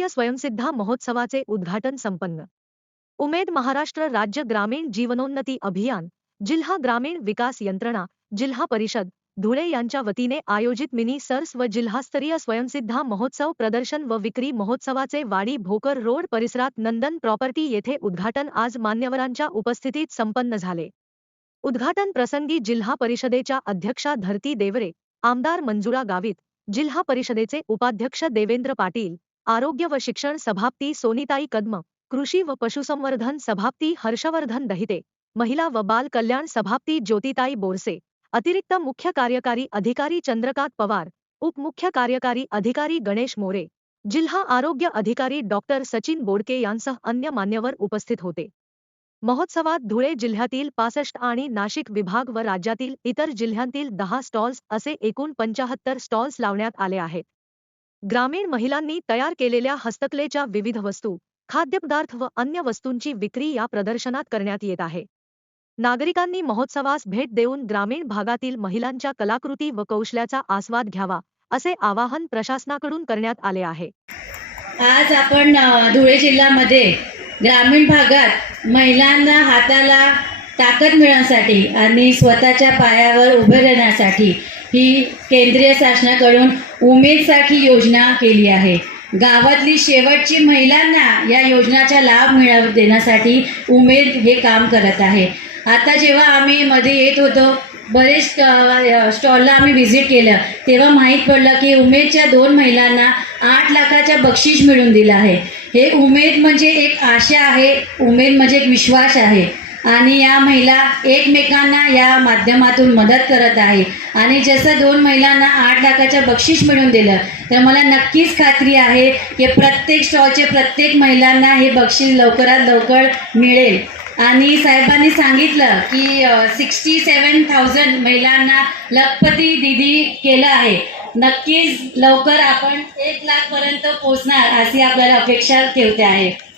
राष्ट्रीय स्वयंसिद्धा महोत्सवाचे उद्घाटन संपन्न. उमेद महाराष्ट्र राज्य ग्रामीण जीवनोन्नती अभियान जिल्हा ग्रामीण विकास यंत्रणा जिल्हा परिषद धुळे यांच्या वतीने आयोजित मिनी सर्स व जिल्हास्तरीय स्वयंसिद्धा महोत्सव प्रदर्शन व विक्री महोत्सवाचे वाडी भोकर रोड परिसरात नंदन प्रॉपर्टी येथे उद्घाटन आज मान्यवरांच्या उपस्थितीत संपन्न झाले. उद्घाटन प्रसंगी जिल्हा परिषदेच्या अध्यक्षा धरती देवरे आमदार मंजुळा गावित जिल्हा परिषदेचे उपाध्यक्ष देवेंद्र पाटील आरोग्य व शिक्षण सभापती सोनीताई कदम कृषी व पशुसंवर्धन सभापती हर्षवर्धन दहिते महिला व बाल कल्याण सभापती ज्योतिताई बोरसे अतिरिक्त मुख्य कार्यकारी अधिकारी चंद्रकांत पवार उपमुख्य कार्यकारी अधिकारी गणेश मोरे जिल्हा आरोग्य अधिकारी डॉक्टर सचिन बोडके यांसह अन्य मान्यवर उपस्थित होते. महोत्सवात धुळे जिल्ह्यातील पासष्ट आणि नाशिक विभाग व राज्यातील इतर जिल्ह्यांतील दहा स्टॉल्स असे एकूण पंचाहत्तर स्टॉल्स लावण्यात आले आहेत. ग्रामीण महिलांनी तयार केलेल्या हस्तकलेच्या विविध वस्तू खाद्यपदार्थ व अन्य वस्तूंची विक्री या प्रदर्शनात करण्यात येत आहे. नागरिकांनी महोत्सवास भेट देऊन ग्रामीण भागातील महिलांच्या कलाकृती व कौशल्याचा आस्वाद घ्यावा असे आवाहन प्रशासनाकडून करण्यात आले आहे. आज आपण धुळे जिल्ह्यामध्ये ग्रामीण भागात महिलांना हाताला ताकद मिळण्यासाठी आणि स्वतःच्या पायावर उभे राहण्यासाठी ही केंद्रीय शासनाकडून उमेदसाठी योजना केली आहे. गावातली शेवटची महिलांना या योजनाचा लाभ मिळव देण्यासाठी उमेद हे काम करत आहे. आता जेव्हा आम्ही मध्ये येत होतो बरेच स्टॉलला आम्ही व्हिजिट केलं तेव्हा माहीत पडलं की उमेदच्या दोन महिलांना आठ लाखाच्या बक्षीस मिळून दिलं आहे. हे उमेद म्हणजे एक आशा आहे उमेद म्हणजे एक विश्वास आहे. आणि या महिला एकमेकांना या माध्यमातून मदत करत आहे. आणि जसं दोन महिलांना आठ लाखाच्या बक्षीस मिळून दिलं तर मला नक्कीच खात्री आहे की प्रत्येक स्टॉलचे प्रत्येक महिलांना हे बक्षीस लवकरात लवकर मिळेल. आणि साहेबांनी सांगितलं की सिक्स्टी सेवन थाउजंड महिलांना लखपती दिदी केलं आहे. नक्कीच लवकर आपण एक लाखपर्यंत पोचणार अशी आपल्याला अपेक्षा ठेवते आहे.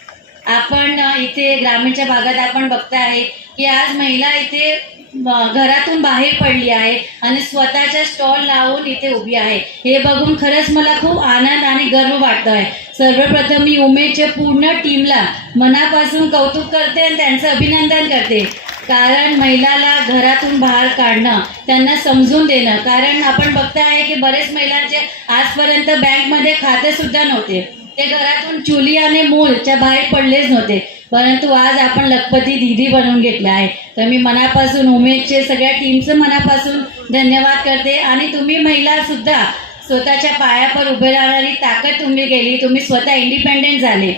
आपण इथे ग्रामीणच्या भागात आपण बघता आहे की आज महिला इथे घरातून बाहेर पडली आहे आणि स्वतःच्या स्टॉल लावून इथे उभी आहे. हे बघून खरंच मला खूप आनंद आणि गर्व वाटतो आहे सर्वप्रथम मी उमेदच्या पूर्ण टीमला मनापासून कौतुक करते आणि त्यांचं अभिनंदन करते. कारण महिलाला घरातून बाहेर काढणं त्यांना समजून देणं कारण आपण बघता आहे की बरेच महिलांचे आजपर्यंत बँकमध्ये खाते सुद्धा नव्हते. ते घरातून चुली आणि मूलच्या बाहेर पडलेच नव्हते. परंतु आज आपण लखपती दिदी बनवून घेतलं आहे. तर मी मनापासून उमेदचे सगळ्या टीमचं मनापासून धन्यवाद करते. आणि तुम्ही महिला सुद्धा स्वतःच्या पायावर उभे राहणारी ताकद तुम्ही गेली. तुम्ही स्वतः इंडिपेंडेंट झाले.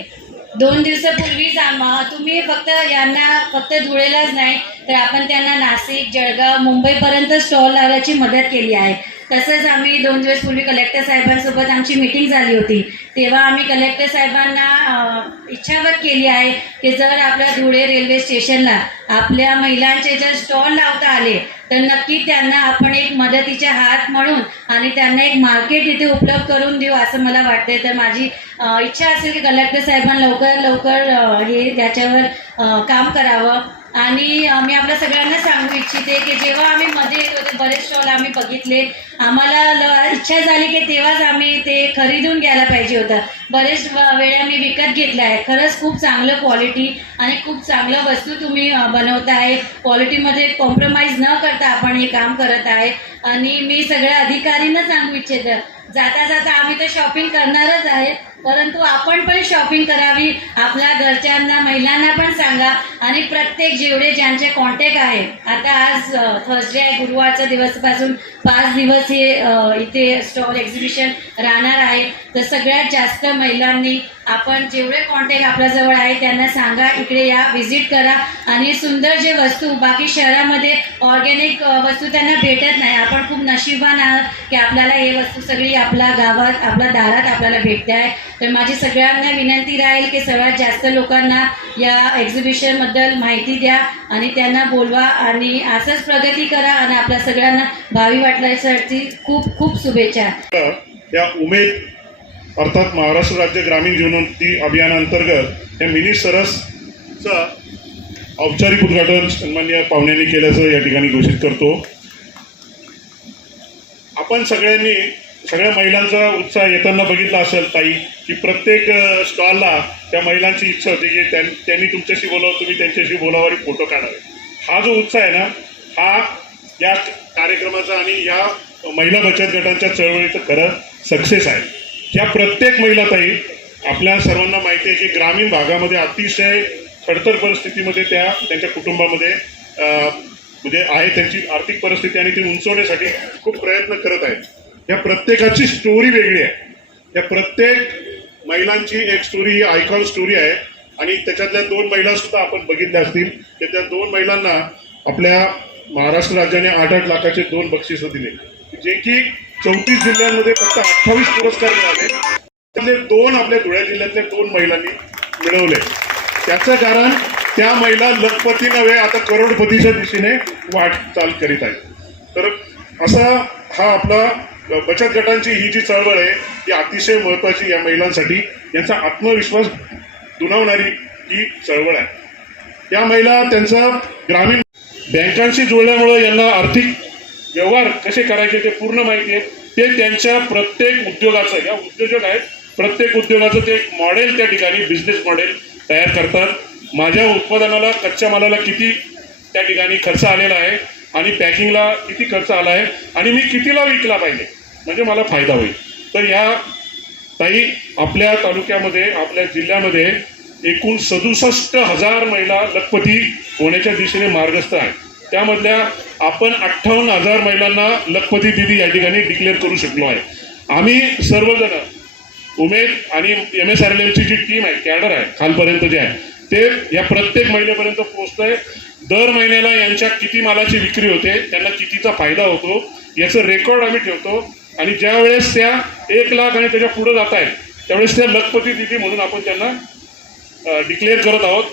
दोन दिवसापूर्वीच आम्हा तुम्ही फक्त यांना फक्त धुळेलाच नाही तर आपण त्यांना नाशिक जळगाव मुंबईपर्यंत स्टॉल लावण्याची मदत केली आहे. तसंच आम्ही दोन दिवस पूर्वी कलेक्टर साहेबांसोबत आमची मीटिंग झाली होती. तेव्हा आम्ही कलेक्टर साहेबांना इच्छावत इच्छा व्यक्त केली आहे की जर आपल्या धुळे रेल्वे स्टेशनला आपल्या महिलांचे जर स्टॉल लावता आले तर नक्की त्यांना आपण एक मदतीचे हात म्हणून आणि त्यांना एक मार्केट इथे उपलब्ध करून देऊ असं मला वाटतंय. तर माझी इच्छा असेल की कलेक्टर साहेबांना लवकर लवकर हे त्याच्यावर काम करावं. आणि मी आपल्या सगळ्यांना सांगू इच्छिते की जेव्हा आम्ही मध्ये येतो ते बरेच स्टॉल आम्ही बघितले. आम्हाला ल- इच्छा झाली की तेव्हाच आम्ही ते खरीदून घ्यायला पाहिजे होतं. बरेच वेळा मी विकत घेतलं आहे. खरंच खूप चांगलं क्वालिटी आणि खूप चांगलं वस्तू तुम्ही बनवत आहे क्वालिटीमध्ये कॉम्प्रोमाइज न करता आपण हे काम करत आहे. आणि मी सगळ्या अधिकारींना सांगू इच्छित. जाता जाता आम्ही तर शॉपिंग करणारच आहे. परंतु आपण पण शॉपिंग करावी. आपल्या घरच्यांना महिलांना पण सांगा. आणि प्रत्येक जेवढे ज्यांचे कॉन्टॅक्ट आहे. आता आज थर्सडे आहे. गुरुवारच्या दिवसपासून पाच दिवस हे इथे स्टॉल एक्झिबिशन राहणार आहे तर सगळ्यात जास्त महिलांनी आपण जेवढे कॉन्टॅक्ट आपल्याजवळ आहे त्यांना सांगा इकडे या व्हिजिट करा. आणि सुंदर जे वस्तू बाकी शहरामध्ये ऑर्गॅनिक वस्तू त्यांना भेटत नाही. आपण नशिबान की आपल्याला हे वस्तू सगळी आपल्या गावात आपल्या दारात आपल्याला भेटते आहे. तर माझी सगळ्यांना विनंती राहील की सर्वात जास्त लोकांना या एक्झिबिशनबद्दल माहिती द्या आणि त्यांना बोलवा आणि असंच प्रगती करा आणि आपल्या सगळ्यांना भावी वाटण्यासाठी खूप खूप शुभेच्छा. या उमेद अर्थात महाराष्ट्र राज्य ग्रामीण जीवनोन्नती अभियानांतर्गत या मिनी सरसचं औपचारिक उद्घाटन सन्मान्य पाहुण्यांनी केल्याचं या ठिकाणी घोषित करतो. आपण सगळ्यांनी सगळ्या महिलांचा उत्साह येताना बघितला असेल ताई की प्रत्येक स्टॉलला त्या महिलांची इच्छा होती की त्यां- त्यांनी तुमच्याशी बोलावं तुम्ही त्यांच्याशी बोलावं आणि फोटो काढावे. हा जो उत्साह आहे ना हा या कार्यक्रमाचा आणि या महिला बचत गटांच्या चळवळीचं खरं सक्सेस आहे. या प्रत्येक महिला ताई आपल्या सर्वांना माहिती आहे की ग्रामीण भागामध्ये अतिशय खडतर परिस्थितीमध्ये त्या त्यांच्या कुटुंबामध्ये म्हणजे आहे त्यांची आर्थिक परिस्थिती आणि ती उंचवण्यासाठी खूप प्रयत्न करत आहेत. या प्रत्येकाची स्टोरी वेगळी आहे. या प्रत्येक महिलांची एक स्टोरी ही आयकॉन स्टोरी आहे. आणि त्याच्यातल्या दोन महिला सुद्धा आपण बघितल्या असतील. की त्या दोन महिलांना आपल्या महाराष्ट्र राज्याने आठ आठ लाखाचे दोन बक्षिसं दिले. जे की चौतीस जिल्ह्यांमध्ये फक्त अठ्ठावीस पुरस्कार मिळाले. त्यातले दोन आपल्या धुळ्या जिल्ह्यातल्या दोन महिलांनी मिळवले. त्याचं कारण त्या महिला लखपती नव्हे आता करोडपतीच्या दिशेने वाटचाल करीत आहेत. तर असा हा आपला बचत गटांची ही जी चळवळ आहे ती अतिशय महत्वाची या महिलांसाठी. यांचा आत्मविश्वास दुणावणारी ही चळवळ आहे. या महिला त्यांचा ग्रामीण बँकांशी जुळल्यामुळं यांना आर्थिक व्यवहार कसे करायचे ते पूर्ण माहिती आहे. ते त्यांच्या प्रत्येक उद्योगाचं या उद्योजक आहेत प्रत्येक उद्योगाचं ते एक मॉडेल त्या ठिकाणी बिझनेस मॉडेल तयार करतात. माझ्या उत्पादनाला कच्च्या मालाला किती त्या ठिकाणी खर्च आलेला आहे आणि पॅकिंगला किती खर्च आला आहे आणि मी कितीला विकला पाहिजे म्हणजे मला फायदा होईल. तर या ताई आपल्या तालुक्यामध्ये आपल्या जिल्ह्यामध्ये एकूण सदुसष्ट हजार महिला लखपती होण्याच्या दिशेने मार्गस्थ आहेत. त्यामधल्या आपण अठ्ठावन्न हजार महिलांना लखपती दिदी या ठिकाणी डिक्लेअर करू शकलो आहे. आम्ही सर्वजण उमेद आणि एम एस आर एल एमची जी टीम आहे कॅडर आहे खालपर्यंत जे आहे ते या प्रत्येक महिलेपर्यंत पोहोचतंय. दर महिन्याला यांच्या किती मालाची विक्री होते त्यांना कितीचा फायदा होतो याचं रेकॉर्ड आम्ही ठेवतो. आणि ज्या वेळेस त्या एक लाख आणि त्याच्या पुढे जात आहेत त्यावेळेस त्या लखपती दिदी म्हणून आपण त्यांना डिक्लेअर करत आहोत.